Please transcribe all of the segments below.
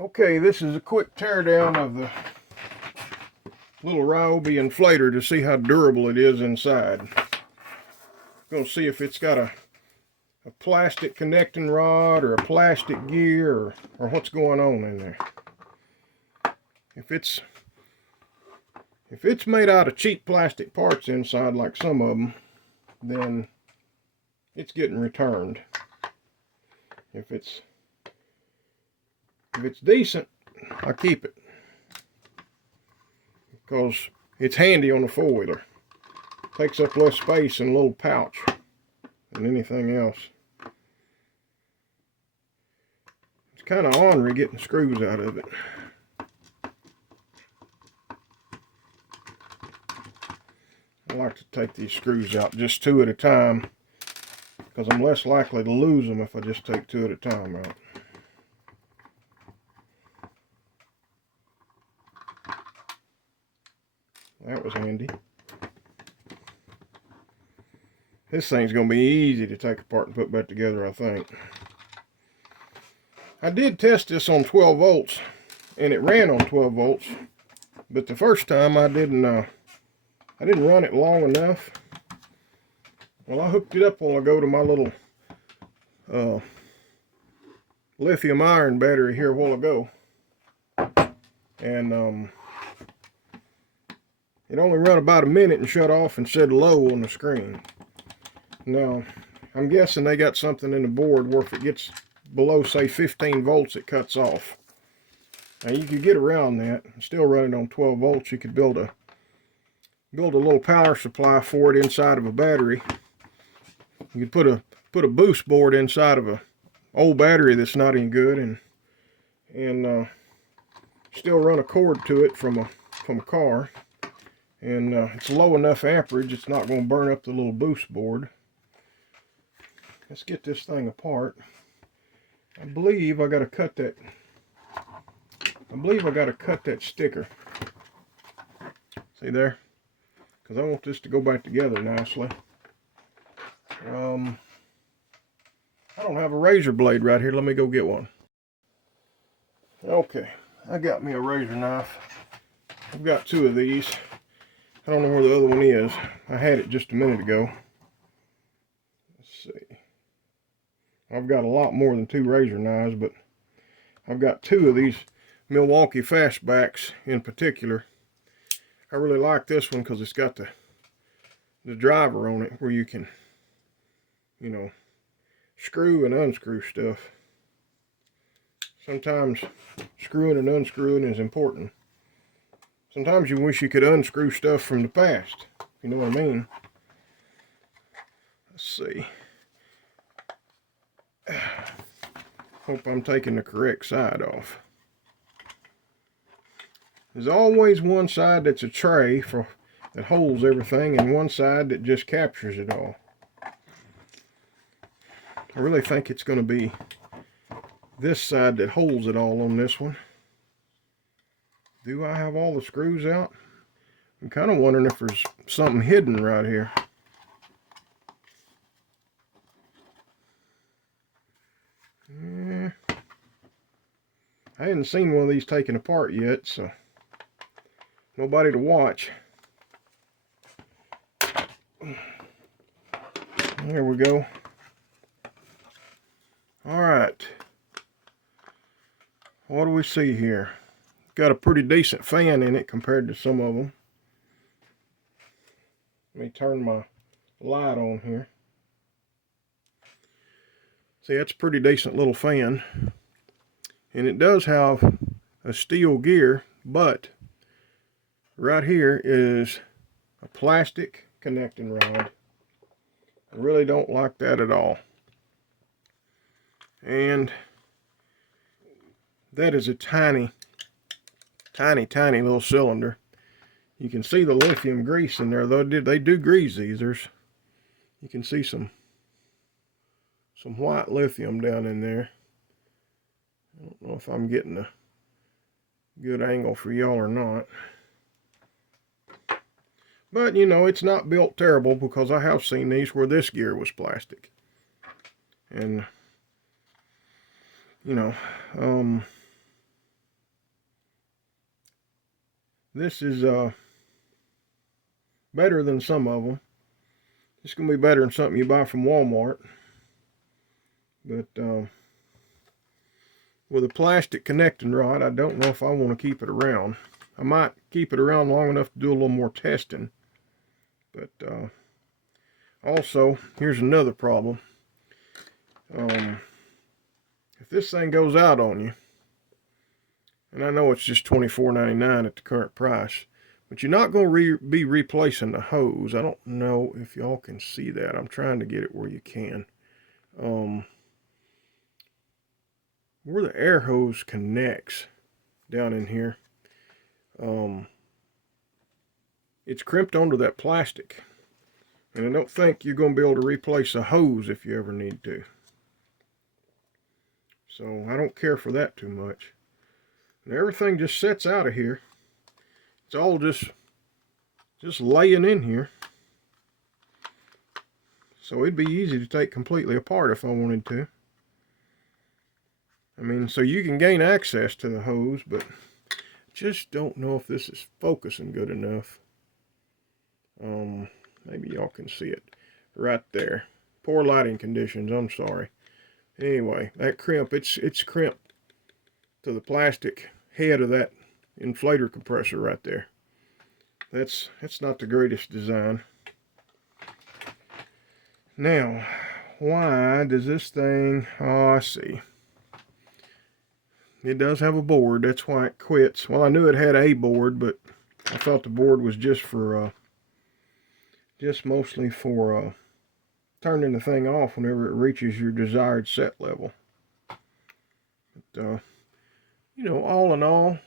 Okay, this is a quick teardown of the little Ryobi inflator to see how durable it is inside. Going to see if it's got a plastic connecting rod or a plastic gear or what's going on in there. If it's made out of cheap plastic parts inside like some of them, then it's getting returned. If it's decent, I keep it because it's handy on a four-wheeler. Takes up less space in a little pouch than anything else. It's kind of ornery getting screws out of it. I like to take these screws out just two at a time because I'm less likely to lose them if I just take two at a time out. That was handy. This thing's going to be easy to take apart and put back together, I think. I did test this on 12 volts, and it ran on 12 volts, but the first time I didn't run it long enough. Well, I hooked it up while I go to my little lithium iron battery here a while ago, and it only ran about a minute and shut off and said low on the screen. Now, I'm guessing they got something in the board where if it gets below, say, 15 volts, it cuts off. Now, you could get around that and still run it on 12 volts. You could build a little power supply for it inside of a battery. You could put a boost board inside of a old battery that's not any good, and still run a cord to it from a car. And it's low enough amperage, it's not going to burn up the little boost board. Let's get this thing apart. I believe I got to cut that. Sticker. See there? Because I want this to go back together nicely. I don't have a razor blade right here. Let me go get one. Okay, I got me a razor knife. I've got two of these. I don't know where the other one is. I had it just a minute ago. Let's see. I've got a lot more than two razor knives, but I've got two of these Milwaukee fastbacks in particular. I really like this one because it's got the driver on it where you can, you know, screw and unscrew stuff. Sometimes screwing and unscrewing is important. Sometimes you wish you could unscrew stuff from the past, if you know what I mean. Let's see. Hope I'm taking the correct side off. There's always one side that's a tray that holds everything, and one side that just captures it all. I really think it's going to be this side that holds it all on this one. Do I have all the screws out? I'm kind of wondering if there's something hidden right here. Yeah. I hadn't seen one of these taken apart yet, so nobody to watch. There we go. All right. What do we see here? Got a pretty decent fan in it compared to some of them. Let me turn my light on here. See, that's a pretty decent little fan. And it does have a steel gear, but right here is a plastic connecting rod. I really don't like that at all. And that is a tiny little cylinder. You can see the lithium grease in there, though. They do grease these. You can see some white lithium down in there. I don't know if I'm getting a good angle for y'all or not. But, you know, it's not built terrible because I have seen these where this gear was plastic. And, you know, This is better than some of them. It's going to be better than something you buy from Walmart. But with a plastic connecting rod, I don't know if I want to keep it around. I might keep it around long enough to do a little more testing. But also, here's another problem. If this thing goes out on you, and I know it's just $24.99 at the current price, but you're not going to be replacing the hose. I don't know if y'all can see that. I'm trying to get it where you can. Where the air hose connects down in here, it's crimped onto that plastic. And I don't think you're going to be able to replace a hose if you ever need to. So I don't care for that too much. And everything just sets out of here. It's all just laying in here. So it'd be easy to take completely apart if I wanted to. I mean, so you can gain access to the hose, but just don't know if this is focusing good enough. Maybe y'all can see it right there. Poor lighting conditions, I'm sorry. Anyway, that crimp, it's crimped to the plastic head of that inflator compressor right there. That's not the greatest design. Now, why does this thing, oh, I see. It does have a board, that's why it quits. Well, I knew it had a board, but I thought the board was just for, just mostly for turning the thing off whenever it reaches your desired set level. But, you know, all in all,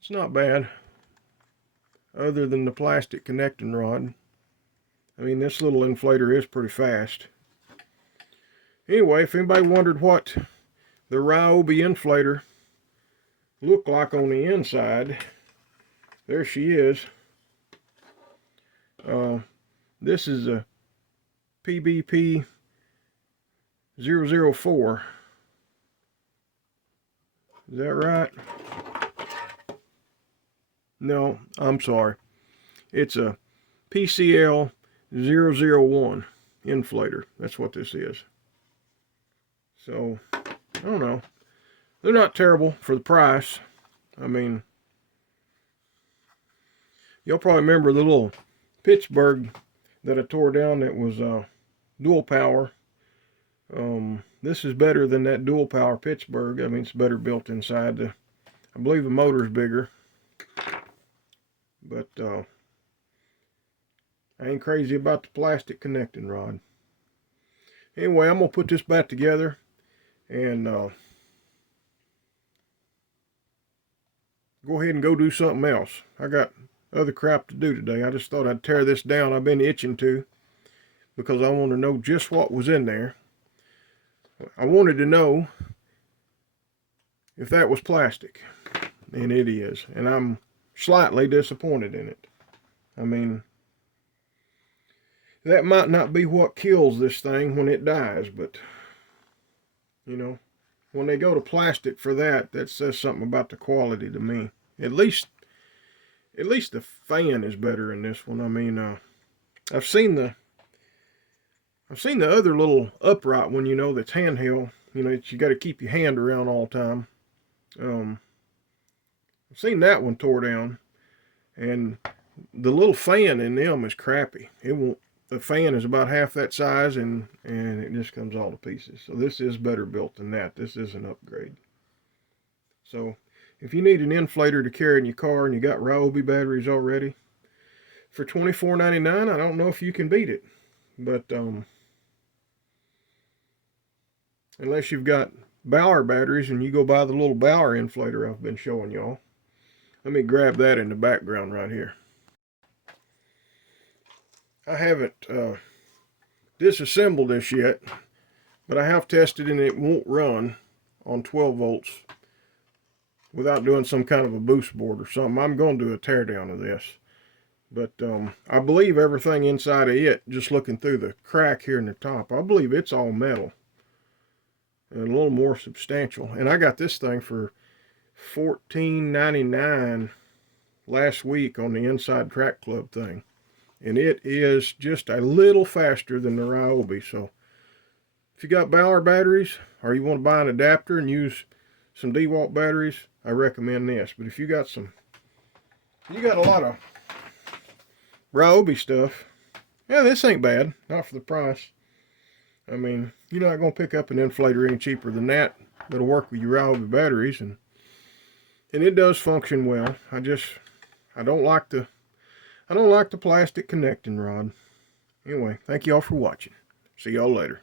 it's not bad. Other than the plastic connecting rod. I mean, this little inflator is pretty fast. Anyway, if anybody wondered what the Ryobi inflator looked like on the inside, there she is. This is a PBP 004. Is that right? No, I'm sorry. It's a PCL 001 inflator. That's what this is. So, I don't know. They're not terrible for the price. I mean, you'll probably remember the little Pittsburgh that I tore down that was dual power. This is better than that dual power Pittsburgh. I mean, it's better built inside. I believe the motor's bigger. But I ain't crazy about the plastic connecting rod. Anyway, I'm going to put this back together and go ahead and go do something else. I got other crap to do today. I just thought I'd tear this down. I've been itching to, because I want to know just what was in there. I wanted to know if that was plastic, and it is, and I'm slightly disappointed in it. I mean, that might not be what kills this thing when it dies, but you know, when they go to plastic for that, that says something about the quality to me. At least the fan is better in this one. I mean, I've seen the other little upright one, you know, that's handheld. You know, you got to keep your hand around all the time. I've seen that one tore down, and the little fan in them is crappy. It won't. The fan is about half that size, and it just comes all to pieces. So this is better built than that. This is an upgrade. So if you need an inflator to carry in your car and you got Ryobi batteries already, for $24.99, I don't know if you can beat it. But unless you've got Bauer batteries and you go buy the little Bauer inflator I've been showing y'all. Let me grab that in the background right here. I haven't disassembled this yet, but I have tested and it won't run on 12 volts without doing some kind of a boost board or something. I'm going to do a teardown of this. But I believe everything inside of it, just looking through the crack here in the top, I believe it's all metal and a little more substantial. And I got this thing for $14.99 last week on the Inside Track Club thing. And it is just a little faster than the Ryobi. So if you got Bauer batteries, or you want to buy an adapter and use some DeWalt batteries, I recommend this. But if you got a lot of Ryobi stuff, yeah, this ain't bad. Not for the price. I mean, you're not going to pick up an inflater any cheaper than that. It'll work with your Ryobi batteries, and it does function well. I don't like the plastic connecting rod. Anyway, thank y'all for watching. See y'all later.